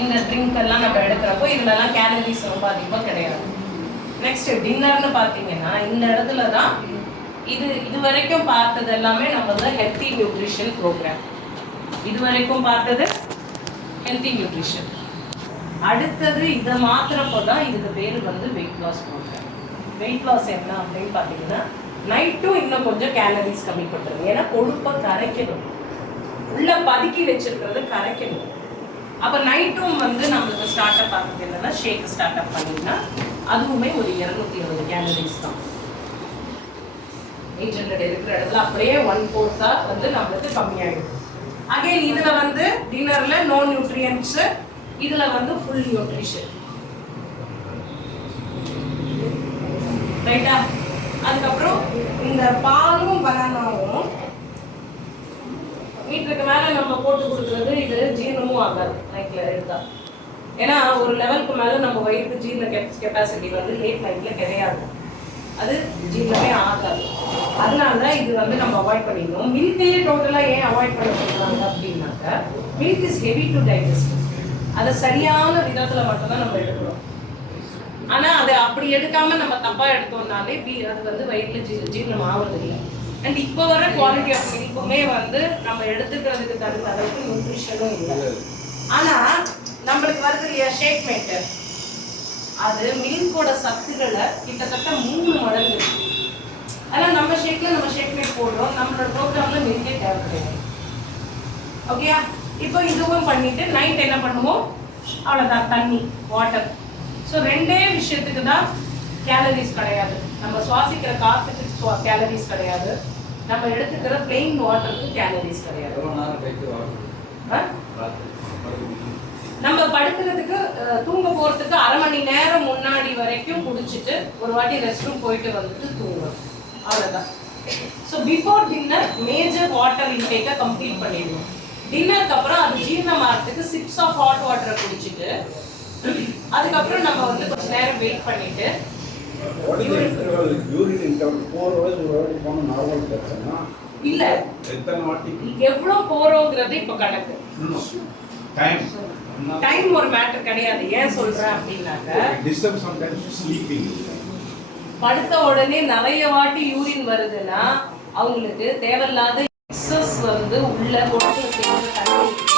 இந்த ட்ரிங்க் எல்லாம் நம்ம எடுக்கிறப்போ இதுலலாம் கேலரிஸ் ரொம்ப அதிகமாக கிடையாது. நெக்ஸ்ட் டின்னர்னு பார்த்தீங்கன்னா இந்த இடத்துல தான் இது வரைக்கும் பார்த்தது எல்லாமே நம்ம ஹெல்த்தி நியூட்ரிஷன் ப்ரோக்ராம். இது வரைக்கும் பார்த்தது ஹெல்த்தி நியூட்ரிஷன். அடுத்தது இதை மாத்திரப்போ தான் இதுக்கு பேர் weight loss program. Weight loss என்ன அப்படின்னு பார்த்தீங்கன்னா நைட்டும் இன்னும் கொஞ்சம் கேலரிஸ் கம்மி பண்ணுறது. ஏன்னா கொழுப்பை கரைக்கணும், உள்ள பதுக்கி வச்சிருக்கிறது கரைக்கணும். அப்போ நைட்டும் நம்மளுக்கு ஸ்டார்ட் அப் ஆகுது என்னன்னா ஷேக் ஸ்டார்ட் அப் பண்ணிங்கன்னா அதுவுமே ஒரு 220 கேலரிஸ் தான். 800 இருக்கிற இடத்துல அப்படியே 1/4 நம்மளுக்கு கம்மியாயிடும். அகைன் இதுல டின்னர்ல நோ நியூட்ரியன்ஸ், இதுல ஃபுல் நியூட்ரிஷன். ரைட்டா? அதுக்கப்புறம் இந்த பாலும் பனானாவும் மீட்டருக்கு மேல நம்ம போட்டு கொடுக்கறது இது ஜீரணமும் ஆகாது நைட்ல எடுத்தா. ஏன்னா ஒரு லெவலுக்கு மேல நம்ம வயிறு ஜீரண கெப்பாசிட்டி லேட் நைட்ல கிடையாது, அது ஜீரணமே ஆகாது. அதனாலதான் இது நம்ம அவாய்ட் பண்ணிடணும். மில்கையே டோட்டலா ஏன் அவாய்ட் பண்ண சொல்றாங்க அப்படின்னாக்க milk is heavy to digest. அதை சரியான விதத்துல மட்டும்தான் நம்ம எடுக்கணும். ஆனா அதை அப்படி எடுக்காம நம்ம தப்பா எடுத்தோம்னாலே அது வயிற்றுல ஜீரணம் ஆகுறது இல்லை. அண்ட் இப்போ வர குவாலிட்டி ஆஃப் மில்க்குமே நம்ம எடுத்துக்கிறதுக்கு தகுந்த அளவுக்கு நியூட்ரிஷனும் இல்லை. ஆனா நம்மளுக்கு வருது இல்லையா ஷேக் மேக்கர், அது மில்கோட சத்துக்களை கிட்டத்தட்ட 3 மடங்கு இருக்கு. ஆனா நம்ம ஷேக் மேக் போடுறோம், நம்மளோட ப்ரோக்ராம்ல மில்கே தேவைப்படுது. ஓகேயா? இப்போ இதுவும் பண்ணிட்டு நைட் என்ன பண்ணுவோம், அவ்வளோதான், தண்ணி, வாட்டர். ஸோ 2 விஷயத்துக்கு தான் கேலரிஸ் கிடையாது. நம்ம சுவாசிக்கிற காற்றுக்கு கேலரிஸ் கிடையாது, நம்ம எடுத்துக்கிற பிளெயின் வாட்டருக்கு கேலரிஸ் கிடையாது. நம்ம படுக்கிறதுக்கு தூங்க போறதுக்கு 1/2 மணி நேரம் முன்னாடி வரைக்கும் குடிச்சிட்டு ஒரு வாட்டி ரெஸ்ட் ரூம் போயிட்டு தூங்கணும், அவ்வளவுதான். So before dinner major water இன்டேக்கை கம்ப்ளீட் பண்ணிடுவோம். டின்னருக்கு அப்புறம் அது ஜீரணமாகிறதுக்கு 6 ஆஃப் ஹாட் வாட்டரை குடிச்சிட்டு அதுக்கப்புறம் நம்ம கொஞ்ச நேரம் வெயிட் பண்ணிட்டு இல்ல எவ்வளவு போறோங்கிறது இப்ப கணக்கு. டைம் ஒரு மேட்டர் கிடையாது. ஏன் சொல்றேன் அப்படின்னாக்க படுத்த உடனே நிறைய வாட்டி யூரின் வருதுன்னா அவங்களுக்கு தேவையில்லாத எக்ஸஸ் உள்ள கொண்டு சேர்ந்து தண்ணி